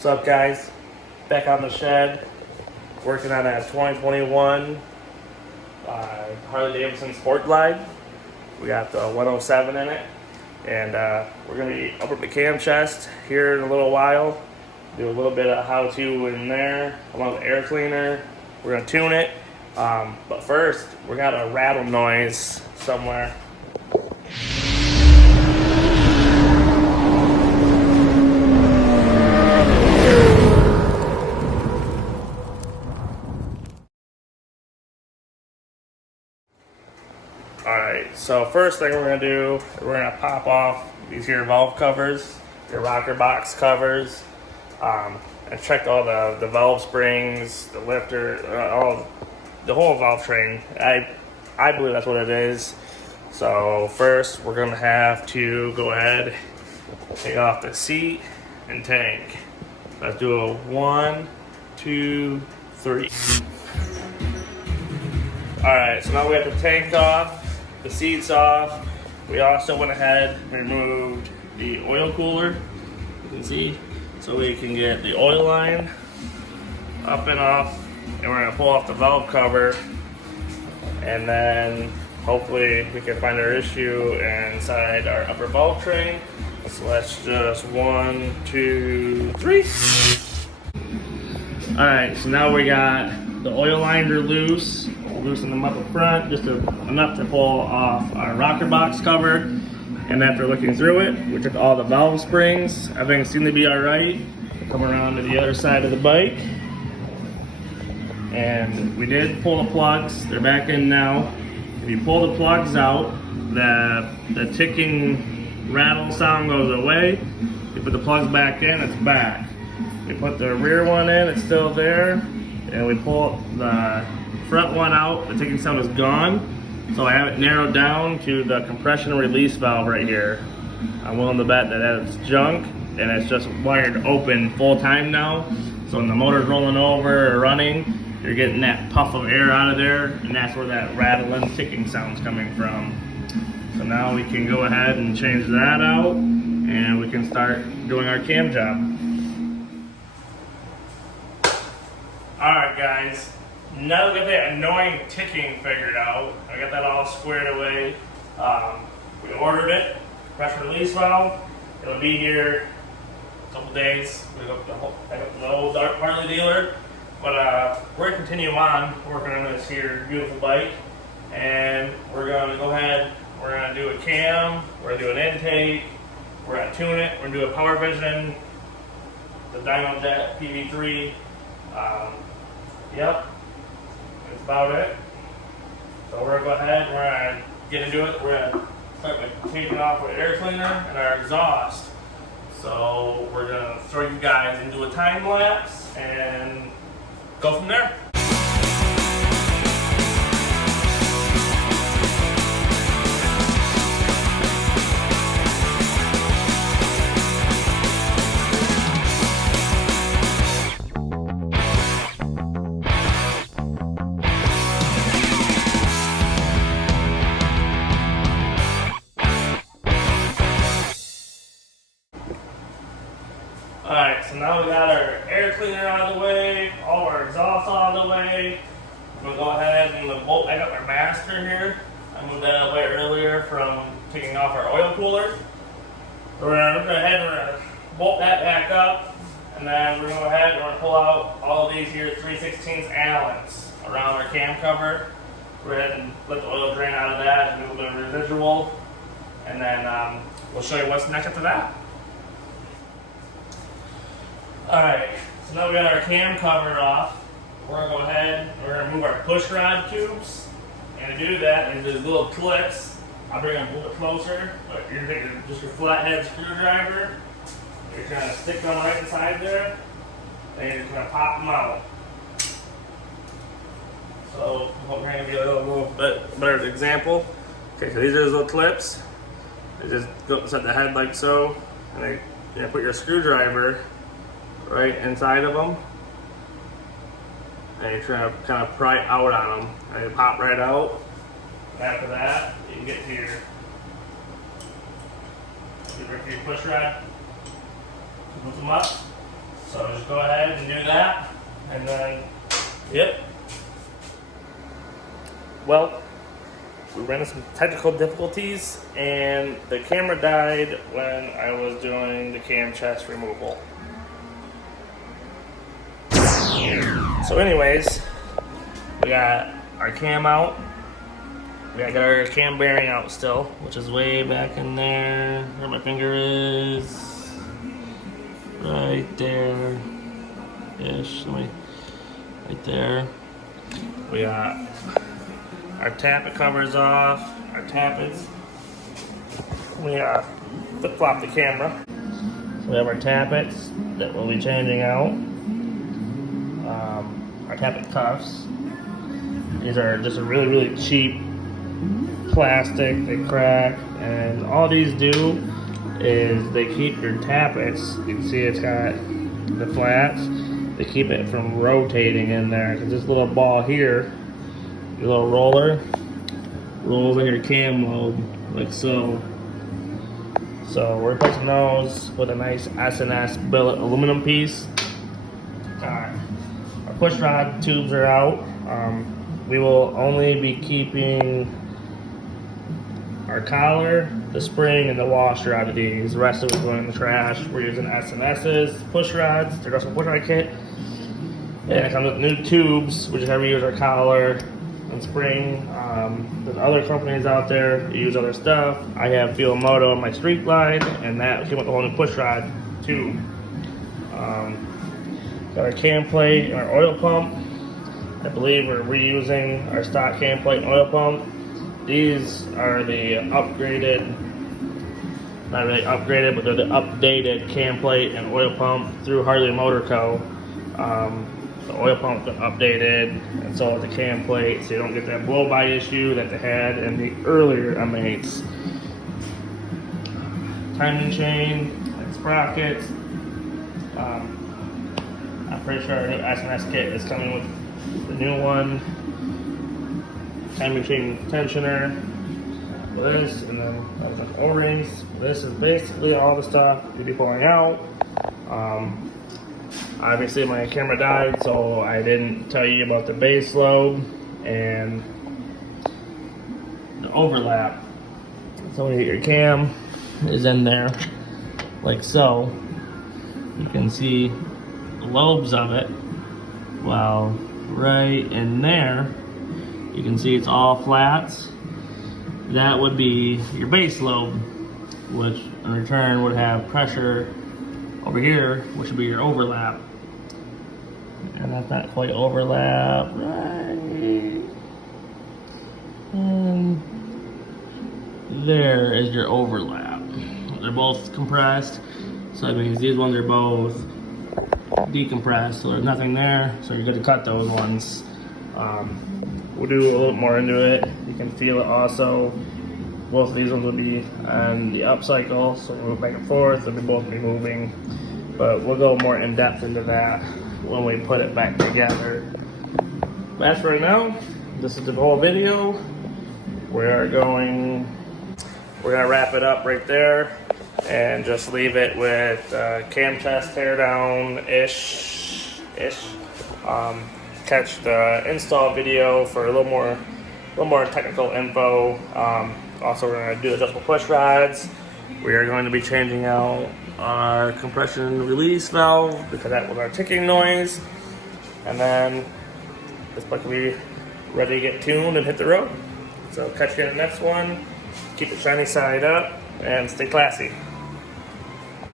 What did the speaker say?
What's up, guys? Back on the shed, working on a 2021 Harley Davidson Sport Glide. We got the 107 in it, and we're gonna be opening the cam chest here in a little while. Do a little bit of how-to in there, along with air cleaner. We're gonna tune it, but first we got a rattle noise somewhere. Alright, so first thing we're going to do, we're going to pop off these here valve covers, your rocker box covers, and check all the valve springs, the lifter, the whole valve train. I believe that's what it is. So first we're going to have to go ahead, take off the seat and tank. Let's do a 1, 2, 3. Alright, so now we have the tank off. The seats off. We also went ahead and removed the oil cooler, you can see, so we can get the oil line up and off, and we're going to pull off the valve cover, and then hopefully we can find our issue inside our upper valve train. So let's just 1, 2, 3. Alright, so now we got the oil lines are loose. Loosen them up up front, just enough to pull off our rocker box cover. And after looking through it, we took all the valve springs. Everything seemed to be all right. Come around to the other side of the bike, and we did pull the plugs. They're back in now. If you pull the plugs out, the ticking rattle sound goes away. You put the plugs back in, it's back. We put the rear one in, it's still there, and we pull the front one out, the ticking sound is gone. So I have it narrowed down to the compression release valve right here. I'm willing to bet that it's junk, and it's just wired open full time now. So when the motor's rolling over or running, you're getting that puff of air out of there, and that's where that rattling ticking sound's coming from. So now we can go ahead and change that out, and we can start doing our cam job. Alright guys, now that we got that annoying ticking figured out, I got that all squared away. We ordered it, pressure release valve. It'll be here a couple days. We got the old Harley dealer, but we're gonna continue on working on this here beautiful bike, and we're gonna go ahead. We're gonna do a cam. We're gonna do an intake. We're gonna tune it. We're gonna do a power vision, the Diagnosing PV3. Yep. That's about it. So we're gonna go ahead, we're gonna get into it. We're gonna start by taking off our air cleaner and our exhaust. So we're gonna throw you guys into a time lapse and go from there. Alright, so now we got our air cleaner out of the way, all our exhaust out of the way. I'm going to go ahead and bolt back up our master here. I moved that out of the way earlier from taking off our oil cooler. So we're going to go ahead and we're going to bolt that back up, and then we're going to go ahead and we're going to pull out all of these here 3/16 Allens around our cam cover. We're going to go ahead and let the oil drain out of that and do a little bit of residual, and then we'll show you what's next after that. Alright, so now we got our cam cover off. We're going to go ahead and we're going to move our push rod tubes. And to do that, there's little clips. I'll bring them a little bit closer, but you're going to take just your flathead screwdriver. You're trying to stick them right inside there, and you're just going to pop them out. So we're going to give you a little bit better example. Okay, so these are those little clips. They just go inside the head like so, and you put your screwdriver right inside of them, and you're trying to kind of pry out on them, and they pop right out. After that, you can get to your push rod, lift them up, So just go ahead and do that, and then, yep. Well, we ran into some technical difficulties, and the camera died when I was doing the cam chest removal. So anyways, we got our cam out. We got our cam bearing out still, which is way back in there, where my finger is. Right there-ish, right there. We got our tappet covers off, our tappets. We flip-flop the camera. So we have our tappets that we'll be changing out. Our tappet cuffs. These are just a really, really cheap plastic, they crack, and all these do is they keep your tappets, you can see it's got the flats, they keep it from rotating in there, because this little ball here, your little roller, rolls over your cam lobe, like so. So we're replacing those with a nice S&S billet aluminum piece. Our push rod tubes are out. We will only be keeping our collar, the spring, and the washer out of these. The rest of it is going in the trash. We're using S&S's push rods, the Russell push rod kit. And it comes with new tubes. We just have to use our collar and spring. There's other companies out there that use other stuff. I have Moto on my street line, and that came with the whole new push rod tube. Got our cam plate and our oil pump. I believe we're reusing our stock cam plate and oil pump. These are the upgraded, not really upgraded, but they're the updated cam plate and oil pump through Harley Motor Co. The oil pump's been updated, and so is the cam plate, so you don't get that blow-by issue that they had in the earlier M8s. Timing chain and sprockets. I'm pretty sure our new S&S kit is coming with the new one. Timing chain tensioner for this, and then like O-rings. This is basically all the stuff you'll be pulling out. Obviously my camera died, so I didn't tell you about the base lobe and the overlap. So when you get your cam is in there, like so, you can see the lobes of it. Well, right in there, you can see it's all flats. That would be your base lobe, which in return would have pressure over here, which would be your overlap. And that's not quite overlap, right? And there is your overlap. They're both compressed, so that means these ones are both decompressed, so there's nothing there, so you're good to cut those ones. We'll do a little more into it. You can feel it also. Both of these ones will be on the up cycle, so we'll move back and forth, they'll both be moving. But we'll go more in depth into that when we put it back together. But as for right now, this is the whole video. We're gonna wrap it up right there and just leave it with cam test teardown-ish. Catch the install video for a little more technical info. Also, we're going to do adjustable push rods. We are going to be changing out our compression release valve because that was our ticking noise. And then this bike will be ready to get tuned and hit the road. So catch you in the next one. Keep it shiny side up and stay classy.